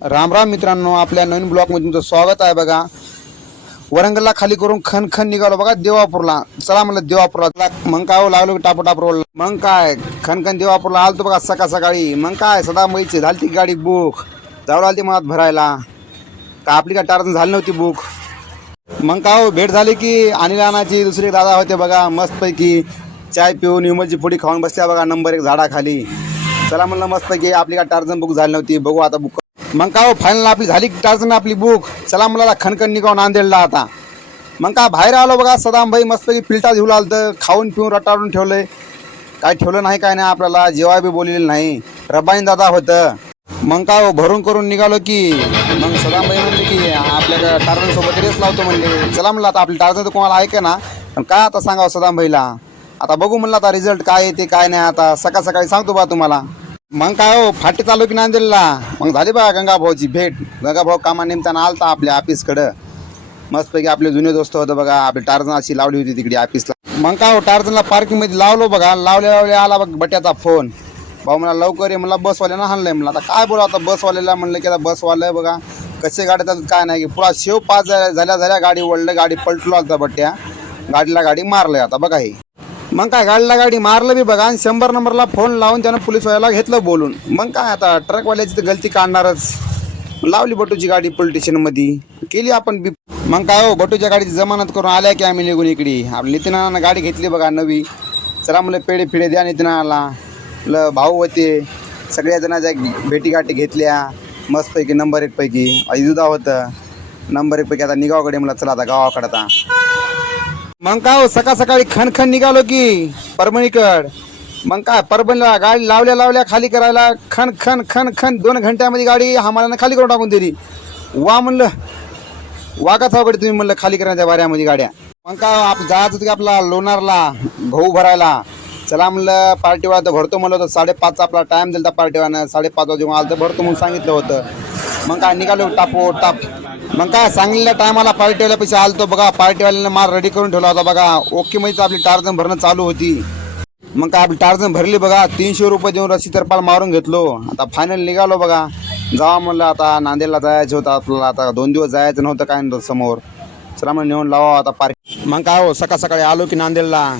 राम राम मित्रांनो, आपल्या नवीन ब्लॉगमध्ये तुमचं स्वागत आहे. बघा, वरंगलला खाली करून खन खन निघालो बघा देवापूरला. चला म्हणलं देवापूरला. मग काय लागलो टापटाप. मग काय खन खन देवापूरला आलतो बघा सकाळी. मग काय सदा मैची झाली ती गाडी बुक, जाऊ आली मनात भरायला. का आपली काय टार्जन झाली नव्हती बुक. मग काय भेट झाली की अनिल अण्णाची दुसरे दादा होते बघा, मस्तपैकी चाय पिऊन विमलची पुडी खाऊन बसल्या बघा नंबर 1 झाडाखाली. चला म्हणलं मस्तपैकी आपली काय टार्जन बुक झाली नव्हती, बघू आता बुक. मग काय फायनल आपली झाली टार्जन आपली बुक. चला मला खनखन निघावून नांदेडला आता. मग काय बाहेर आलो बघा, सदाम भाई मस्तपैकी फिल्टा घेऊन आलं तर खाऊन पिऊन रटाळून ठेवलंय. काय ठेवलं नाही काय नाही, आपल्याला जेव्हा बी बोललेलं नाही. रब्बानी दादा होतं. मग काय भरून करून निघालो की मग सदाम भाई म्हणले की आपल्याकडे टार्जन सोबत रेस लावतो म्हणले. चला म्हणलं आता आपली टार्जन तर कोणाला ऐका ना, पण काय आता सांगावं सदाम भाईला. आता बघू म्हणलं आता रिझल्ट काय येते काय नाही, आता सकाळी सांगतो बा तुम्हाला. मग काय फाटी चालू की नांदेडला. मग झाली बा गंगाभाऊची भेट. गंगाभाऊ कामा निमताना आलता आपल्या ऑफिसकडं. मस्तपैकी आपले जुने दोस्त होतं बघा, आपली टार्जन अशी लावली होती तिकडे ऑफिसला. मग काय टार्जनला पार्किंगमध्ये लावलो बघा. लावल्या आला बघ बट्याचा फोन. भाऊ मला लवकर ये, मला बसवाल्यानं हाणलंय. म्हणलं आता काय बोला, आता बसवाल्याला म्हणलं की आता बसवालं बघा कसे गाडी चालतात काय नाही की पुरा शेव पास झाल्या गाडी ओढलं, गाडी पलटलो आता बट्ट्या. गाडी मारलंय आता बघा हे. मग काय गाडी मारलं बी बघा, आणि 100 नंबरला फोन लावून त्यानं पोलीसवाल्याला घेतलं बोलून. मग काय आता ट्रकवाल्याची तर गलती काढणारच. लावली बटूची गाडी पोलीस स्टेशनमध्ये, केली आपण बी. मग काय बटूच्या गाडीची जमानत करून आल्या की आम्ही निघून इकडे. आपल्या नितीनानं गाडी घेतली बघा नवी. चला म्हणलं पेढे फिडे द्या नितीनाला. भाऊ होते सगळ्या जणांच्या भेटीगाठी घेतल्या मस्तपैकी. नंबर 1 पैकी अजुदा होतं. नंबर 1 पैकी आता निघावाकडे मला. चला आता गावाकडे आता. मग काय सकाळी खन निघालो की परभणीकड. मग काय परभणीला गाडी लावल्या खाली करायला खन 2 घंट्यामध्ये गाडी आम्हाला खाली करून टाकून दिली. वा म्हणलं वागा थावकडे तुम्ही म्हणलं खाली करण्याच्या बाऱ्यामध्ये गाड्या. मग काय आपण जायचं होतं की आपला लोणारला गहू भरायला. चला म्हणलं पार्टीवाला तर भरतो म्हणलं होतं. 5:30 आपला टाईम दिला होता पार्टीवाल्यानं. 5:30 वाजे आलं तर भरतो म्हणून सांगितलं होतं. मग काय निघालो टाप. मग काय सांगलेल्या टायमाला पार्टीवाल्या पैसे आलतो बघा. पार्टीवाल्यानं माल रेडी करून ठेवला होता बघा. ओके म्हणजे आपली टार्जन भरणं चालू होती. मग काय आपली टार्जन भरली बघा. 300 रुपये देऊन रस्सी तरपाल मारून घेतलो. आता फायनल निघालो बघा. जावा म्हणलं आता नांदेडला जायचं होतं आपल्याला. आता 2 दिवस जायचं नव्हतं काय नव्हतं समोर. चला म्हणून नेऊन लावा आता पार्टी. मग काय सकाळी आलो की नांदेडला.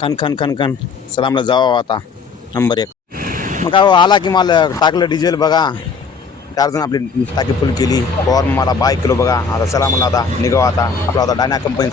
खन चला म्हणलं जावा आता नंबर 1. मग काय आला की मला टाकलं डिझेल बघा. टार्जन आपली टाकी फुल केली. पॉवर मला 22 किलो बघा. आता चला म्हणलं आता निघावं आता आपला आता डायना कंपनीचा